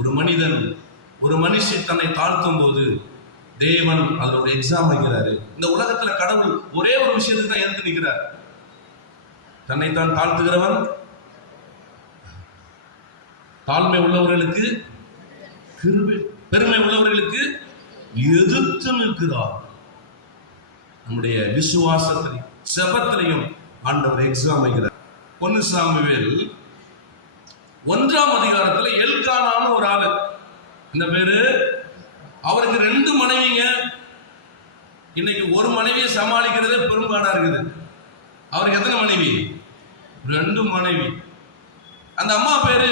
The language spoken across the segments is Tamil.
ஒரு மனிதன் ஒரு மனுஷி தன்னை தாழ்த்தும் போது தேவன் அதோட எக்ஸாம் வைக்கிறாரு. இந்த உலகத்துல கடவுள் ஒரே ஒரு விஷயத்துக்கு தான் எதிர்த்து நிற்கிறார். தன்னைத்தான் தாழ்த்துகிறவன் தாழ்மை உள்ளவர்களுக்கு கிருபை, பெருமை உள்ளவர்களுக்கு எதிர்த்து நிற்கிறார். நம்முடைய விசுவாசத்திலையும் செபத்திலையும் ஆண்டவர் எக்ஸாம் வைக்கிறார். 1 சாமுவேல் 1ஆம் அதிகாரத்துல எல்கானான்னு ஒரு ஆளு, இந்த பேரு, அவருக்கு 2 மனைவிங்க. இன்னைக்கு ஒரு மனைவியை சமாளிக்கிறதே பெரும்பாடா இருக்குது. அவருக்கு எத்தனை மனைவி? 2 மனைவி. அந்த அம்மா பேரு,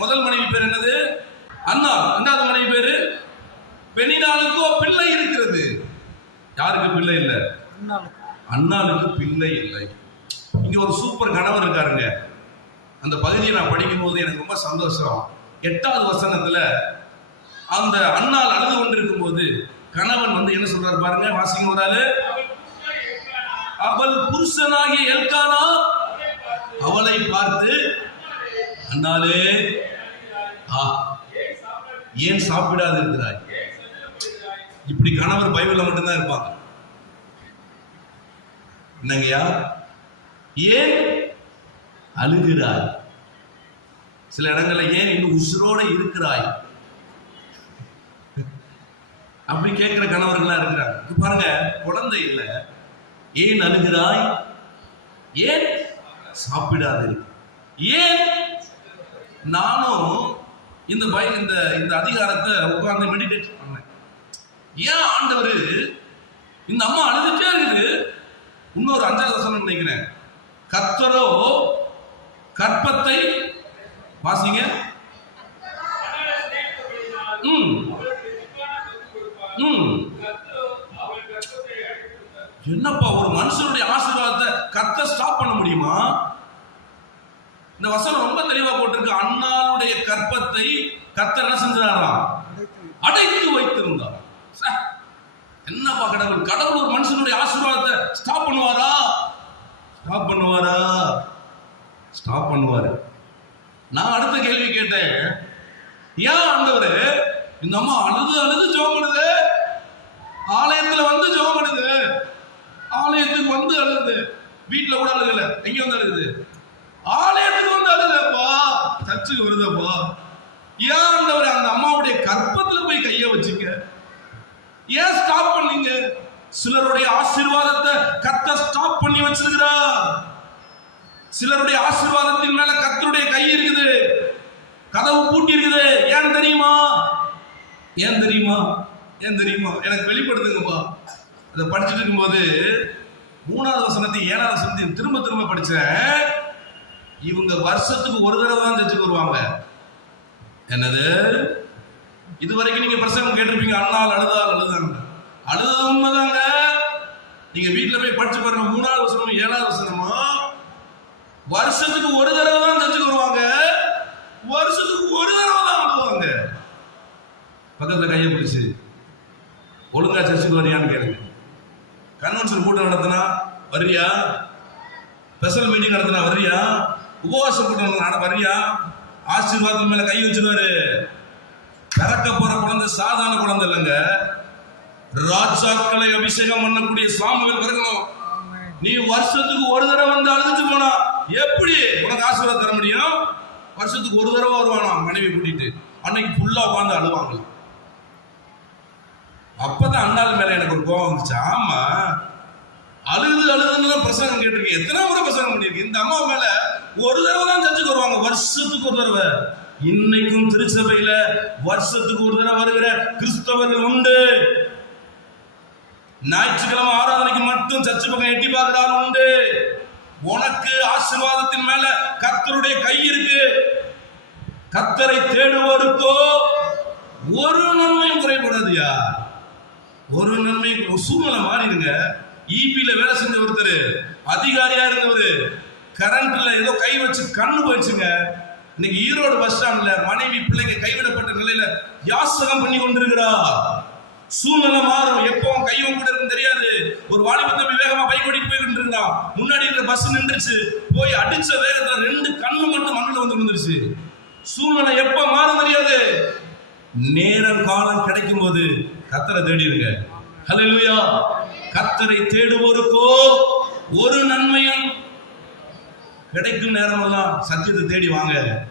முதல் மனைவி பேர் என்னது? அண்ணா. 2வது மனைவி பேரு பெனினாளுக்கோ பிள்ளை இருக்கிறது. யாருக்கு பிள்ளை இல்லை? அண்ணாளுக்கு பிள்ளை இல்லை. இங்க ஒரு சூப்பர் கணவர் இருக்காருங்க. அந்த பகுதியை நான் படிக்கும் போது எனக்கு ரொம்ப சந்தோஷம். 8வது வசனத்துல அந்த அண்ணாள் அழுது கொண்டிருக்கும் போது கணவன் வந்து என்ன சொல்றாரு பாருங்க, வாசிங்க ஒரு ஆளு. அவள் புருஷனாகிய எல்கானா அவளை பார்த்து, அண்ணாளே, ஏன் சாப்பிடாது இருக்கிறாய்? இப்படி கணவர் பைபிள்ல மட்டும்தான் இருப்பாங்க. என்னங்கய்யா, ஏன் அழுகிறாய்? சில இடங்கள்ல ஏன் இன்னும் உசுரோட இருக்கிறாய் அப்படி கேட்கிற கணவர்களா இருக்கிறாங்க. பாருங்க, குழந்தை இல்ல, ஏன் அழுகிறாய்? ஏன் சாப்பிடாது? ஏன்? நானும் இந்த இந்த அதிகாரத்தை உட்கார்ந்து மெடிடேட் பண்ணேன். ஏன் ஆண்டவர் இந்த அம்மா அழுதுட்டே இருக்குது? இன்னொரு 5வது வசனம் நினைக்கிறேன். கர்த்தரோ கற்பத்தை, வாசிங்க. என்னப்பா, ஒரு மனுஷனுடைய ஆசீர்வாதத்தை கர்த்தர் ஸ்டாப் பண்ண முடியுமா? இந்த வசனம் ரொம்ப தெளிவா போட்டிருக்கு. அண்ணாளுடைய கற்பத்தை கர்த்தர் என்ன செஞ்சாராம்? அடைத்து வைத்திருந்தார். என்னப்பா கடவுள், கடவுள் ஒரு மனுஷனுடைய ஆசீர்வாதத்தை ஸ்டாப் பண்ணுவாரா? ஸ்டாப் பண்ணுவாரா? ஸ்டாப் பண்ணுவாரு. நான் அடுத்த கேள்வி கேட்டேன், ஏன் ஆண்டவரே இந்த அம்மா அழுது அழுது ஜெபம் பண்ணுது? ஆலயத்துல வந்து ஜெபம் பண்ணுது, ஆலயத்துக்கு வந்து அழுது, வீட்டுல கூட அழுகல, எங்க வந்து அழுகுது? ஆலயத்துக்கு வந்து அழுதப்பா, சர்ச்சுக்கு வருதப்பா. ஏன் ஆண்டவரே அந்த அம்மாவுடைய கற்பத்துல போய் கைய வச்சுக்க? ஏன் ஸ்டாப் பண்ணீங்க? சிலருடைய ஆசீர்வாதத்தை கர்த்தர் ஸ்டாப் பண்ணி வச்சிருக்கிறார். சிலருடைய ஆசீர்வாதத்தின் மேல கர்த்தருடைய கை இருக்குது, கதவு பூட்டி இருக்குது. ஏன் தெரியுமா? ஏன் தெரியுமா? ஏன் தெரியுமா? எனக்கு வெளிப்படுத்துங்கப்பா. அதை படிச்சுட்டு இருக்கும்போது 3வது வசனத்தை 7வது வசனத்தையும் திரும்ப திரும்ப படிச்சேன். இவங்க வருஷத்துக்கு ஒரு தடவை தான் சர்ச்சுக்கு வருவாங்க. என்னது? இதுவரைக்கும் நீங்க பிரசங்கம் கேட்டிருப்பீங்க, அண்ணால் அழுதால் அழுதாங்க. அழுதது உண்மைதாங்க. நீங்க வீட்டுல போய் படிச்சு பாருங்க. 3வது வசனம் 7வது வசனமா, வருஷத்துக்கு ஒரு தடவை தான் சர்ச்சுக்கு வருவாங்க. வருஷத்துக்கு ஒரு தடவை தான் அழுவாங்க. பக்கத்துல கையை பிடிச்சு ஒழுங்கா சர்ச்சுக்கு வரியான்னு கேளுங்க. கன்வென்ஷன் கூட்டம் நடத்தினா வர்றியா? ஸ்பெஷல் மீட்டிங் நடத்தினா வர்றியா? உபவாச கூட்டம் வர்றியா? ஆசீர்வாதம் மேல கை வச்சிருவாரு. பிறக்க போற குழந்தை சாதாரண குழந்தை இல்லைங்க, ராஜாக்களை அபிஷேகம் பண்ணக்கூடிய சாமுவேல் பிறக்கணும். நீ வருஷத்துக்கு ஒரு தடவை வந்து அழுதுட்டு போனா எப்படி உனக்கு ஆசீர்வாதம் தர முடியும்? வருஷத்துக்கு ஒரு தடவை வருவானா மனைவி கூட்டிட்டு, அன்னைக்கு ஃபுல்லா உட்காந்து அழுவாங்க. அப்பதான் அண்ணாள் மேல எனக்கு ஒரு கோபம் வந்துச்சு. ஆமா, அழுது அழுதுன்னு பிரசங்கம் கேட்டிருக்கேன், எத்தனை முறை பிரசங்கம் பண்ணிருக்கேன். இந்த அம்மா மேல ஒரு தடவை தான் சர்ச்சுக்கு வருவாங்க, வருஷத்துக்கு ஒரு தடவை. இன்னைக்கும் திருச்சபையில வருஷத்துக்கு ஒரு தடவை வருகிற கிறிஸ்தவர்கள் உண்டு. ஞாயிற்றுக்கிழமை ஆராதனைக்கு மட்டும் சர்ச்சு பக்கம் எட்டி பார்க்கிறார் உண்டு. உனக்கு ஆசீர்வாதத்தின் மேல கர்த்தருடைய கை இருக்கு. கர்த்தரை தேடுவோருக்கோ ஒரு நன்மையும் குறைபடாதுயா. ஒரு நன்மை. சூழ்நிலை மாறிடுங்க. ஈபில வேலை செஞ்ச ஒருத்தர், அதிகாரியா இருந்தவர், கரண்ட்ல ஏதோ கை வச்சு கண்ணு போயிடுச்சுங்க. இன்னைக்கு ஈரோடு பஸ் ஸ்டாண்ட்ல மனைவி பிள்ளைங்க கைவிடப்பட்ட நிலையில யாசகம் பண்ணி கொண்டிருக்கிறார். சூழ்நிலை மாறும், எப்போ கையும் கூட இருக்கும் தெரியாது. ஒரு வாலிப தம்பி வேகமா பைக் ஓட்டிட்டு போயிட்டு இருந்தான். முன்னாடி இருக்கிற பஸ் நின்றுச்சு, போய் அடிச்ச வேகத்துல 2 கண்ணு மட்டும் மண்ணில் வந்து விழுந்துருச்சு. சூழ்நிலை எப்ப மாறும் தெரியாது. நேரம் காலம் கிடைக்கும் போது கர்த்தரை தேடிடுங்க. ஹல்லேலூயா. கர்த்தரை தேடுவோருக்கோ ஒரு நன்மையும் கிடைக்கும். நேரமெல்லாம் சத்தியத்தை தேடி வாங்க.